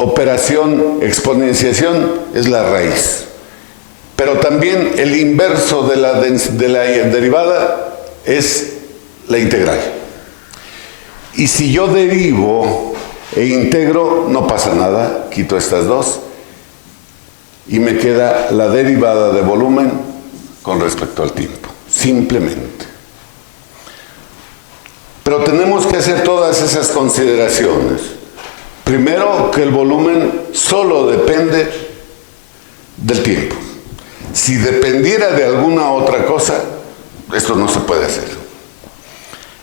operación, exponenciación, es la raíz. Pero también el inverso de la derivada es la integral. Y si yo derivo e integro, no pasa nada, quito estas dos y me queda la derivada de volumen con respecto al tiempo, simplemente. Pero tenemos que hacer todas esas consideraciones. Primero, que el volumen solo depende del tiempo. Si dependiera de alguna otra cosa, esto no se puede hacer.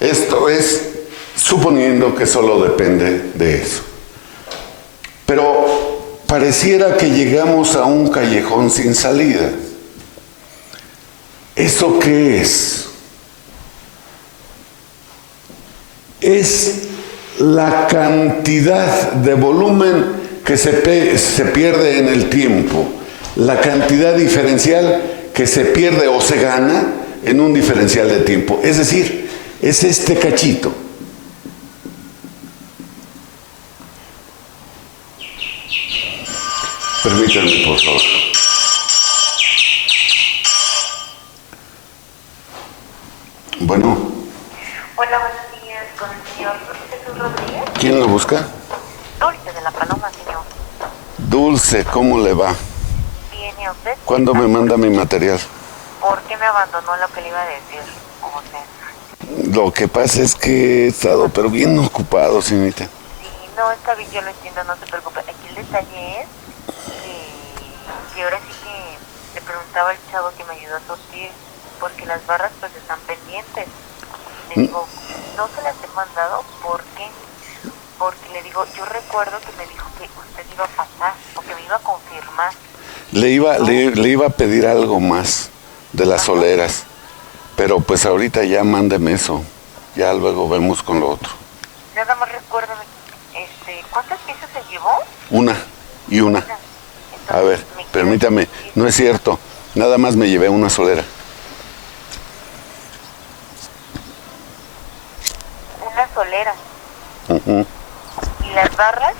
Esto es suponiendo que solo depende de eso. Pero pareciera que llegamos a un callejón sin salida. ¿Eso qué es? Es la cantidad de volumen que se pierde en el tiempo, la cantidad diferencial que se pierde o se gana en un diferencial de tiempo. Es decir, es este cachito. Permítanme, por favor. Bueno. Hola, buenos días, con el señor Jesús Rodríguez. ¿Quién lo busca? Dulce de la Paloma, señor. Dulce, ¿cómo le va? Bien, ¿y a usted? ¿Cuándo me manda mi material? ¿Por qué me abandonó lo que le iba a decir? O sea, Lo que pasa es que he estado, pero bien ocupado, señorita. sí, no, está bien, yo lo entiendo, no se preocupe. Aquí el detalle es que ahora sí que le preguntaba al chavo que me ayudó a surtir, porque las barras pues están pendientes. Le digo, no se las he mandado, ¿por qué? Porque le digo, yo recuerdo que me dijo que usted iba a pasar, o que me iba a confirmar. Le iba a pedir algo más de las soleras, pero pues ahorita ya mándeme eso, ya luego vemos con lo otro. Nada más recuérdame, ¿cuántas piezas se llevó? Una y una. Entonces, A ver, permítame, no es cierto, nada más me llevé una solera. Una solera. Uh-huh. ¿Y las barras?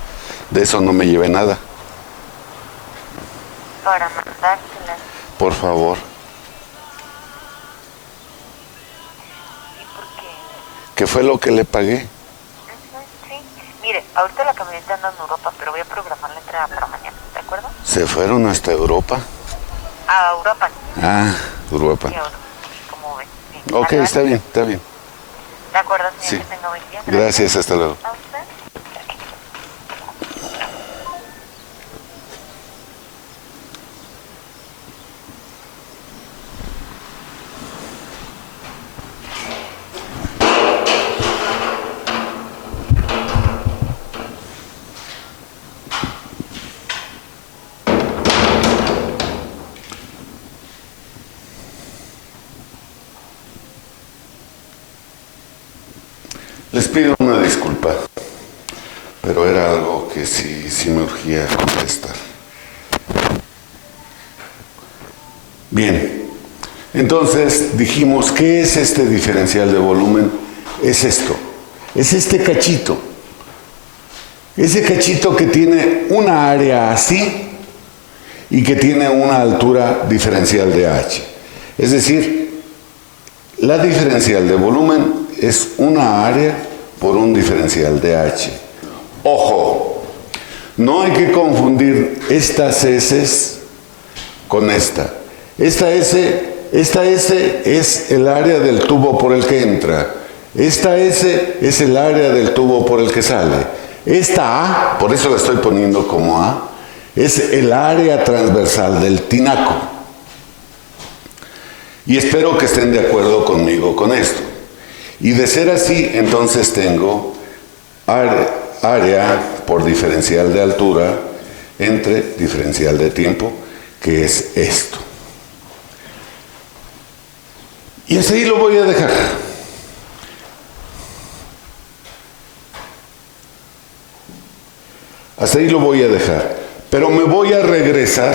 De eso no me llevé nada. Para mandárselas. Por favor. Sí, porque... ¿Qué fue lo que le pagué? Sí. Mire, ahorita la camioneta anda en Europa, pero voy a programar la entrada para mañana, ¿de acuerdo? ¿Se fueron hasta Europa? A Europa. Ah, Europa. Sí, ahora, como ven. Sí. Ok, ¿Verdad? está bien, está bien. De acuerdo, señor, Sí. que tenga buen día. Gracias, hasta luego. ¿A usted? Les pido una disculpa, pero era algo que sí me urgía contestar. Bien, entonces dijimos, ¿qué es este diferencial de volumen? Es esto, es este cachito. Ese cachito que tiene una área así y que tiene una altura diferencial de h. Es decir, la diferencial de volumen es una área por un diferencial de h. Ojo, no hay que confundir estas S con esta. Esta S es el área del tubo por el que entra. Esta S es el área del tubo por el que sale. Esta A, por eso la estoy poniendo como A, es el área transversal del tinaco. Y espero que estén de acuerdo conmigo con esto. Y de ser así, entonces tengo área por diferencial de altura entre diferencial de tiempo, que es esto. Y así lo voy a dejar. Hasta ahí lo voy a dejar. Pero me voy a regresar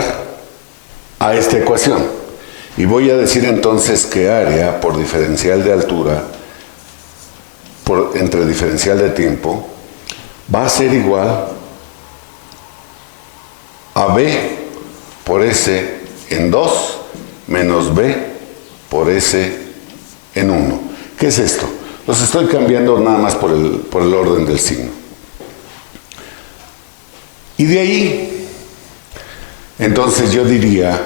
a esta ecuación. Y voy a decir entonces que área por diferencial de altura entre diferencial de tiempo va a ser igual B por S en 2 menos B por S en 1. ¿Qué es esto? Los estoy cambiando nada más por el orden del signo. Y de ahí, entonces yo diría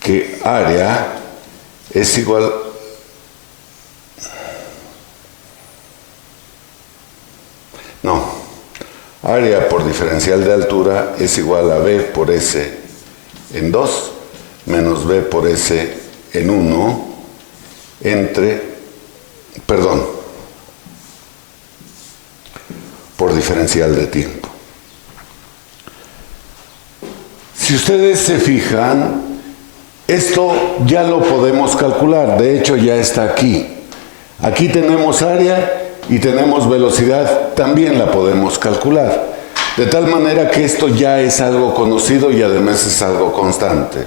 que área es igual área por diferencial de altura es igual a B por S en 2 menos B por S en 1 por diferencial de tiempo. Si ustedes se fijan, esto ya lo podemos calcular, de hecho ya está aquí. Aquí tenemos área y tenemos velocidad, también la podemos calcular. De tal manera que esto ya es algo conocido y además es algo constante.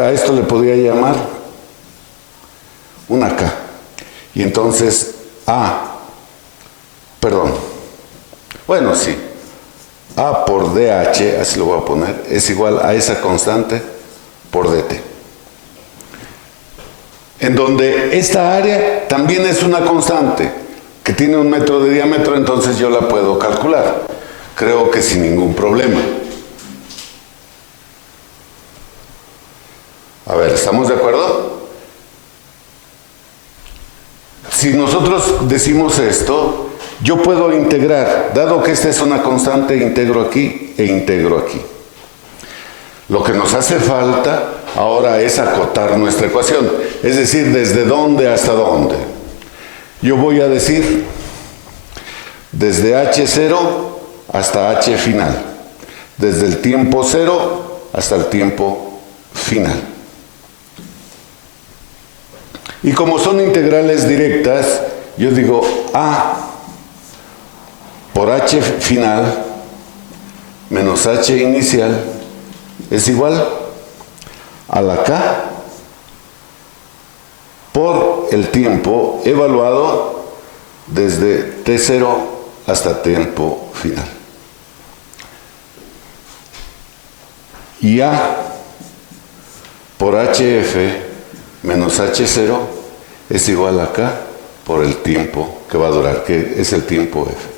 A esto le podría llamar una K. Y entonces A por DH, así lo voy a poner, es igual a esa constante por DT. En donde esta área también es una constante que tiene 1 metro de diámetro, entonces yo la puedo calcular. Creo que sin ningún problema. A ver, ¿estamos de acuerdo? Si nosotros decimos esto, yo puedo integrar, dado que esta es una constante, integro aquí e integro aquí. Lo que nos hace falta ahora es acotar nuestra ecuación, es decir, desde dónde hasta dónde. Yo voy a decir desde H0 hasta H final, desde el tiempo 0 hasta el tiempo final. Y como son integrales directas, yo digo A por H final menos H inicial es igual a la K por el tiempo evaluado desde T0 hasta tiempo final. Y A por HF menos H0 es igual a K por el tiempo que va a durar, que es el tiempo F.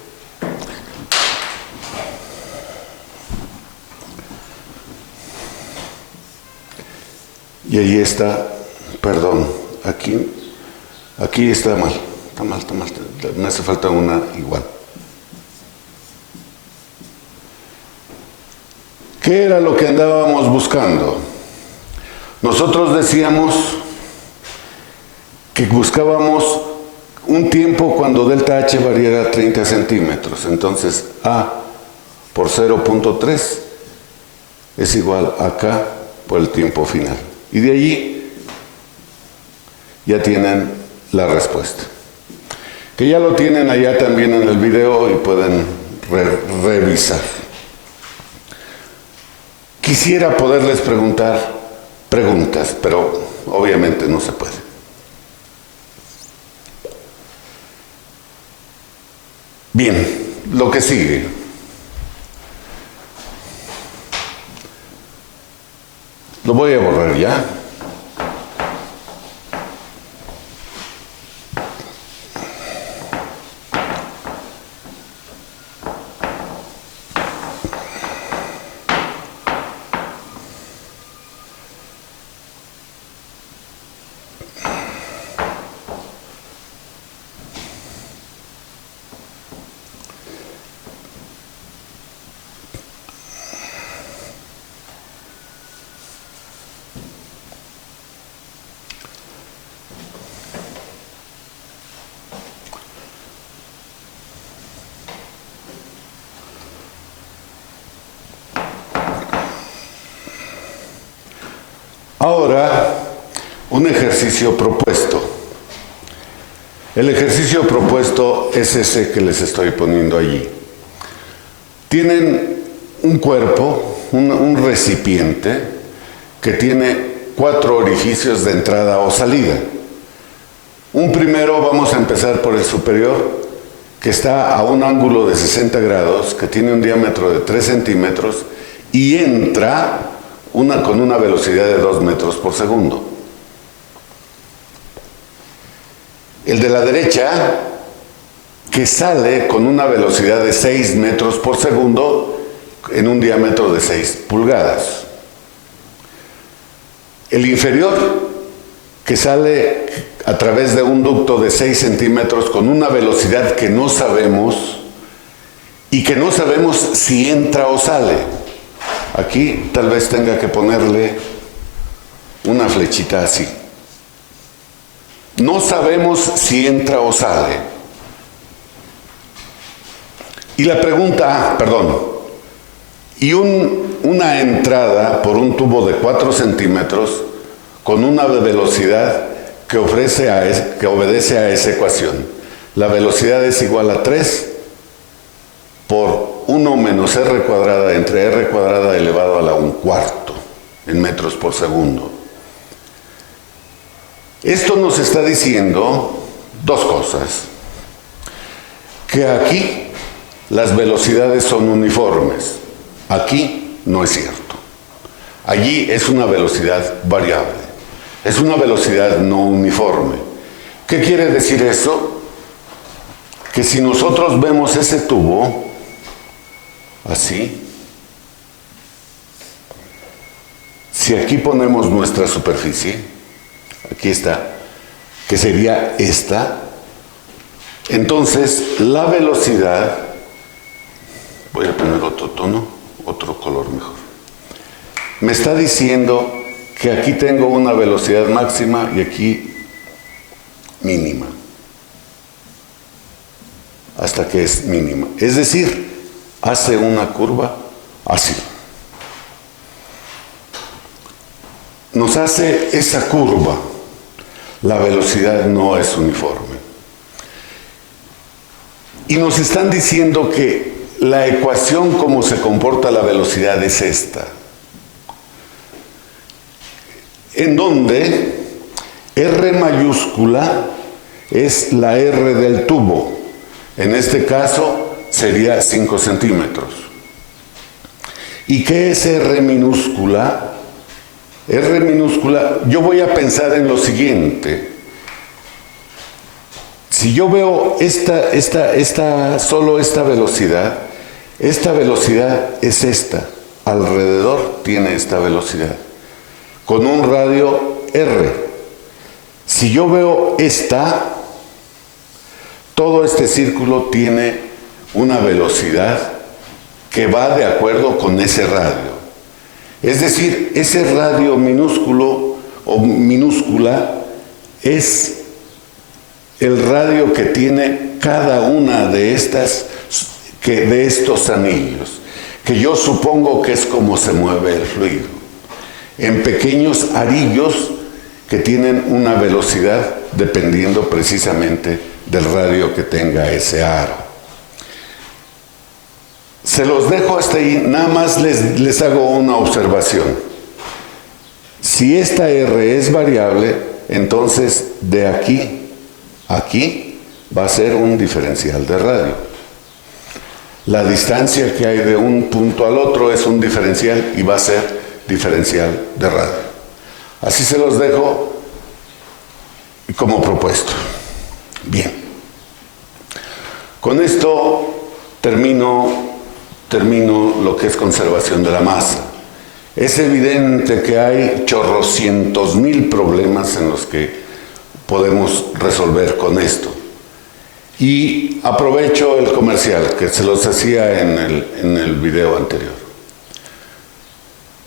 Y ahí está, perdón, aquí está mal, me hace falta una igual. ¿Qué era lo que andábamos buscando? Nosotros decíamos que buscábamos un tiempo cuando delta H variara 30 centímetros, entonces A por 0.3 es igual a K por el tiempo final. Y de allí ya tienen la respuesta. Que ya lo tienen allá también en el video y pueden revisar. Quisiera poderles preguntar preguntas, pero obviamente no se puede. Bien, lo que sigue. Lo voy a borrar ya. Ahora, un ejercicio propuesto. El ejercicio propuesto es ese que les estoy poniendo allí. Tienen un cuerpo, un recipiente, que tiene 4 orificios de entrada o salida. Un primero, vamos a empezar por el superior, que está a un ángulo de 60 grados, que tiene un diámetro de 3 centímetros y entra con una velocidad de 2 metros por segundo. El de la derecha, que sale con una velocidad de 6 metros por segundo en un diámetro de 6 pulgadas. El inferior, que sale a través de un ducto de 6 centímetros con una velocidad que no sabemos y que no sabemos si entra o sale. Aquí tal vez tenga que ponerle una flechita así. No sabemos si entra o sale. Y la pregunta, y una entrada por un tubo de 4 centímetros con una velocidad que obedece a esa ecuación. La velocidad es igual a 3 por 1 menos r cuadrada entre r cuadrada elevado a la 1/4 en metros por segundo. Esto nos está diciendo dos cosas. Que aquí las velocidades son uniformes. Aquí no es cierto. Allí es una velocidad variable. Es una velocidad no uniforme. ¿Qué quiere decir eso? Que si nosotros vemos ese tubo así, si aquí ponemos nuestra superficie, aquí está, que sería esta, entonces la velocidad, voy a poner otro tono, otro color mejor, me está diciendo que aquí tengo una velocidad máxima y aquí mínima, hasta que es mínima. Es decir, hace una curva así. Nos hace esa curva. La velocidad no es uniforme. Y nos están diciendo que la ecuación como se comporta la velocidad es esta. En donde R mayúscula es la R del tubo. En este caso sería 5 centímetros. ¿Y qué es R minúscula? R minúscula, yo voy a pensar en lo siguiente. Si yo veo solo esta velocidad es esta. Alrededor tiene esta velocidad. Con un radio R. Si yo veo todo este círculo tiene una velocidad que va de acuerdo con ese radio. Es decir, ese radio minúsculo o minúscula es el radio que tiene cada una de estos anillos, que yo supongo que es como se mueve el fluido, en pequeños arillos que tienen una velocidad dependiendo precisamente del radio que tenga ese aro. Se los dejo hasta ahí, nada más les hago una observación. Si esta R es variable, entonces de aquí a aquí va a ser un diferencial de radio. La distancia que hay de un punto al otro es un diferencial y va a ser diferencial de radio. Así se los dejo como propuesto. Bien. Con esto termino lo que es conservación de la masa. Es evidente que hay chorrocientos mil problemas en los que podemos resolver con esto. Y aprovecho el comercial que se los hacía en el video anterior.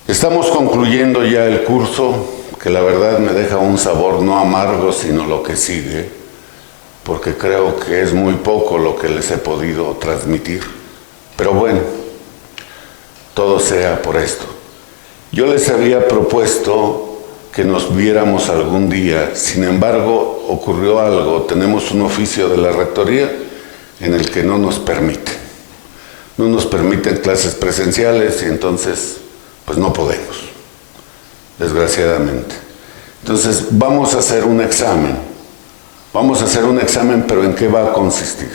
Estamos concluyendo ya el curso, que la verdad me deja un sabor no amargo, sino lo que sigue, porque creo que es muy poco lo que les he podido transmitir. Pero bueno, todo sea por esto. Yo les había propuesto que nos viéramos algún día, sin embargo, ocurrió algo. Tenemos un oficio de la rectoría en el que no nos permite. No nos permiten clases presenciales y entonces, pues no podemos, desgraciadamente. Entonces, vamos a hacer un examen. Vamos a hacer un examen, pero ¿en qué va a consistir?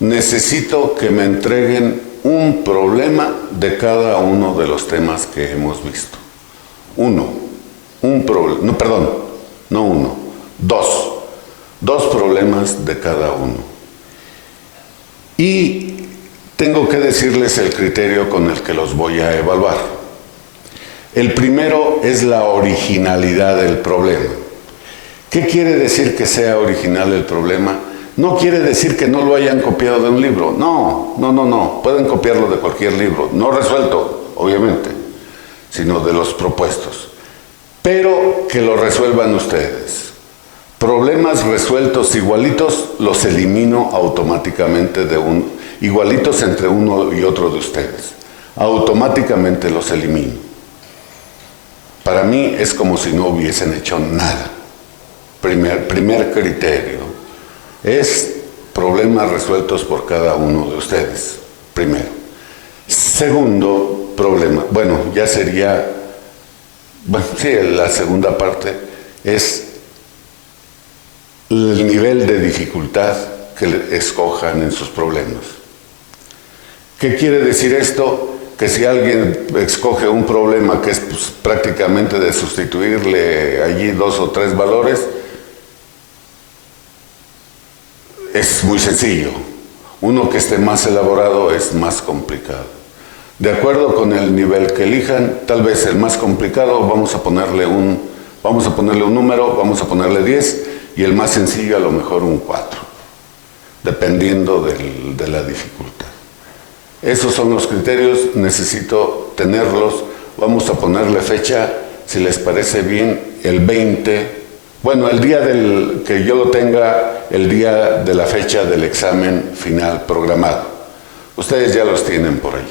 Necesito que me entreguen un problema de cada uno de los temas que hemos visto. Dos problemas de cada uno. Y tengo que decirles el criterio con el que los voy a evaluar. El primero es la originalidad del problema. ¿Qué quiere decir que sea original el problema? No quiere decir que no lo hayan copiado de un libro. No. Pueden copiarlo de cualquier libro. No resuelto, obviamente, sino de los propuestos. Pero que lo resuelvan ustedes. Problemas resueltos igualitos los elimino automáticamente igualitos entre uno y otro de ustedes. Automáticamente los elimino. Para mí es como si no hubiesen hecho nada. Primer criterio es problemas resueltos por cada uno de ustedes. Primero. Segundo problema, ya sería, la segunda parte es el nivel de dificultad que escojan en sus problemas. ¿Qué quiere decir esto? Que si alguien escoge un problema que es prácticamente de sustituirle allí 2 o 3 valores, es muy sencillo. Uno que esté más elaborado es más complicado. De acuerdo con el nivel que elijan, tal vez el más complicado vamos a ponerle un número, vamos a ponerle 10, y el más sencillo a lo mejor un 4, dependiendo de la dificultad. Esos son los criterios, necesito tenerlos. Vamos a ponerle fecha, si les parece bien, el 20. El día que yo lo tenga, el día de la fecha del examen final programado. Ustedes ya los tienen por ahí.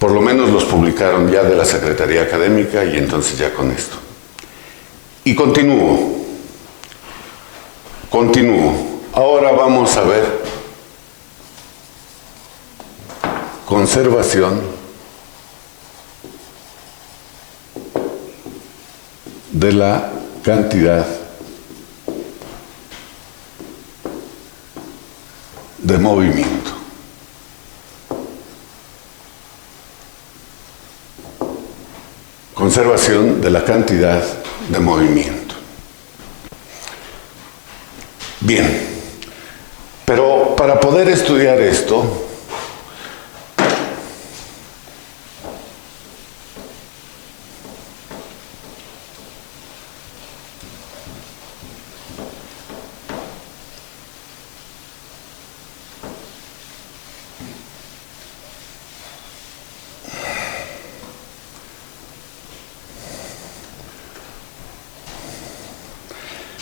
Por lo menos los publicaron ya de la Secretaría Académica y entonces ya con esto. Y continúo. Ahora vamos a ver conservación de la cantidad de movimiento. Conservación de la cantidad de movimiento. Bien, pero para poder estudiar esto,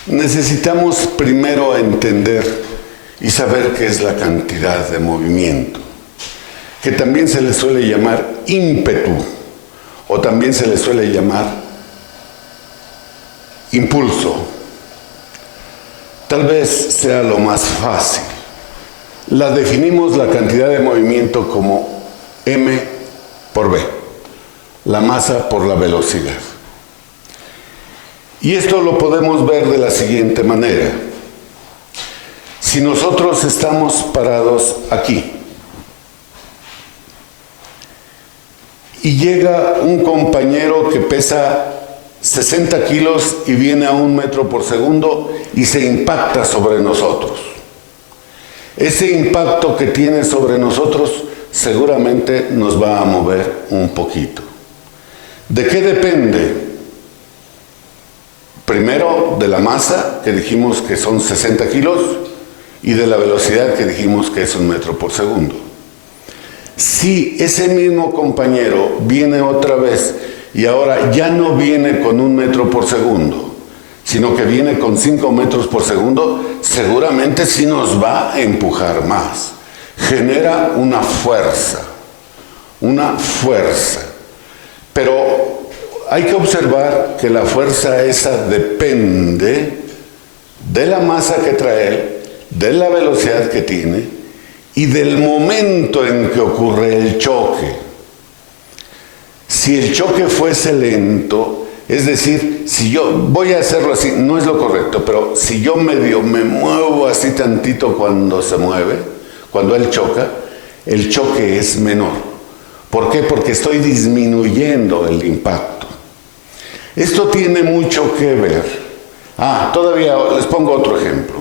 necesitamos primero entender y saber qué es la cantidad de movimiento, que también se le suele llamar ímpetu, o también se le suele llamar impulso. Tal vez sea lo más fácil. La definimos la cantidad de movimiento como m por v, la masa por la velocidad. Y esto lo podemos ver de la siguiente manera. Si nosotros estamos parados aquí y llega un compañero que pesa 60 kilos y viene a 1 metro por segundo y se impacta sobre nosotros. Ese impacto que tiene sobre nosotros seguramente nos va a mover un poquito. ¿De qué depende? Primero, de la masa, que dijimos que son 60 kilos, y de la velocidad, que dijimos que es 1 metro por segundo. Si ese mismo compañero viene otra vez, y ahora ya no viene con 1 metro por segundo, sino que viene con 5 metros por segundo, seguramente sí nos va a empujar más. Genera una fuerza. Pero hay que observar que la fuerza esa depende de la masa que trae él, de la velocidad que tiene y del momento en que ocurre el choque. Si el choque fuese lento, es decir, si yo voy a hacerlo así, no es lo correcto, pero si yo me muevo así tantito cuando se mueve, cuando él choca, el choque es menor. ¿Por qué? Porque estoy disminuyendo el impacto. Esto tiene mucho que ver. Todavía les pongo otro ejemplo.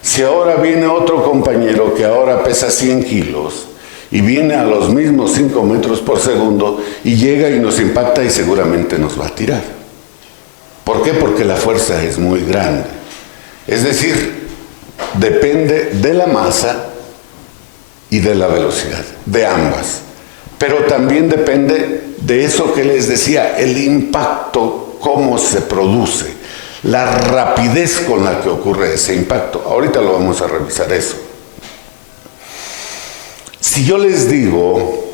Si ahora viene otro compañero que ahora pesa 100 kilos y viene a los mismos 5 metros por segundo y llega y nos impacta y seguramente nos va a tirar. ¿Por qué? Porque la fuerza es muy grande. Es decir, depende de la masa y de la velocidad, de ambas. Pero también depende de eso que les decía, el impacto, cómo se produce, la rapidez con la que ocurre ese impacto. Ahorita lo vamos a revisar eso. Si yo les digo,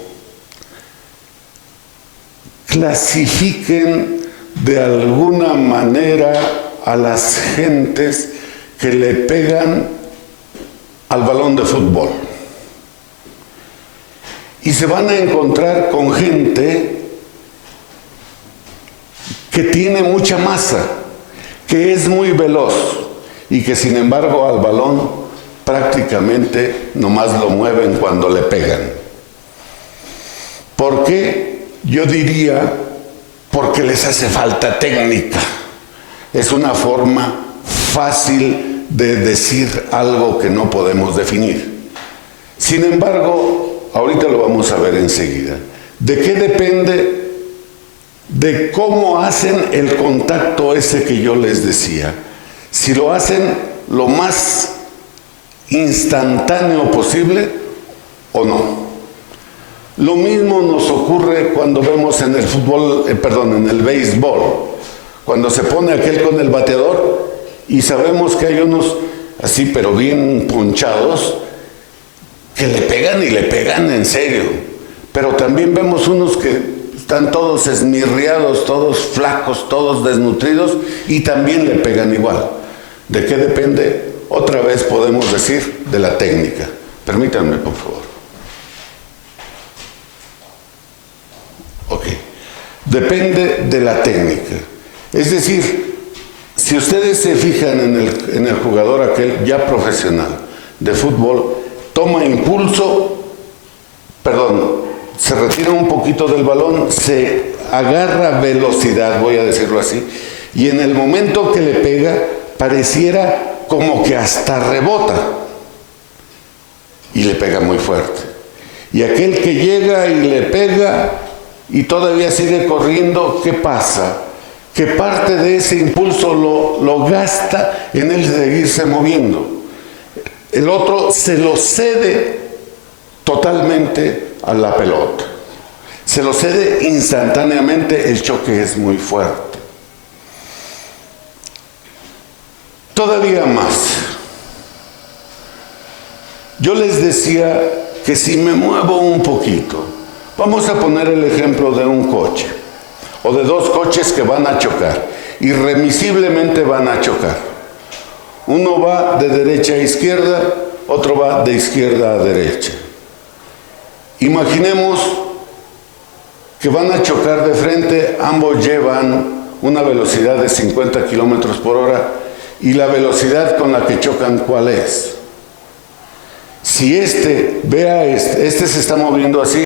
clasifiquen de alguna manera a las gentes que le pegan al balón de fútbol, y se van a encontrar con gente que tiene mucha masa, que es muy veloz y que sin embargo al balón prácticamente nomás lo mueven cuando le pegan. ¿Por qué? Yo diría porque les hace falta técnica. Es una forma fácil de decir algo que no podemos definir. Sin embargo, ahorita lo vamos a ver enseguida. ¿De qué depende? De cómo hacen el contacto ese que yo les decía. Si lo hacen lo más instantáneo posible o no. Lo mismo nos ocurre cuando vemos en el fútbol, en el béisbol, cuando se pone aquel con el bateador y sabemos que hay unos así pero bien ponchados que le pegan y le pegan en serio, pero también vemos unos que están todos esmirriados, todos flacos, todos desnutridos y también le pegan igual. ¿De qué depende? Otra vez podemos decir de la técnica. Permítanme, por favor. Ok. Depende de la técnica. Es decir, si ustedes se fijan en el jugador aquel ya profesional de fútbol, toma impulso, se retira un poquito del balón, se agarra velocidad, voy a decirlo así, y en el momento que le pega, pareciera como que hasta rebota y le pega muy fuerte. Y aquel que llega y le pega y todavía sigue corriendo, ¿qué pasa? Que parte de ese impulso lo gasta en el seguirse moviendo. El otro se lo cede totalmente a la pelota. Se lo cede instantáneamente, el choque es muy fuerte. Todavía más. Yo les decía que si me muevo un poquito, vamos a poner el ejemplo de un coche o de dos coches que van a chocar, irremisiblemente van a chocar. Uno va de derecha a izquierda, otro va de izquierda a derecha. Imaginemos que van a chocar de frente, ambos llevan una velocidad de 50 kilómetros por hora y la velocidad con la que chocan, ¿cuál es? Si este se está moviendo así,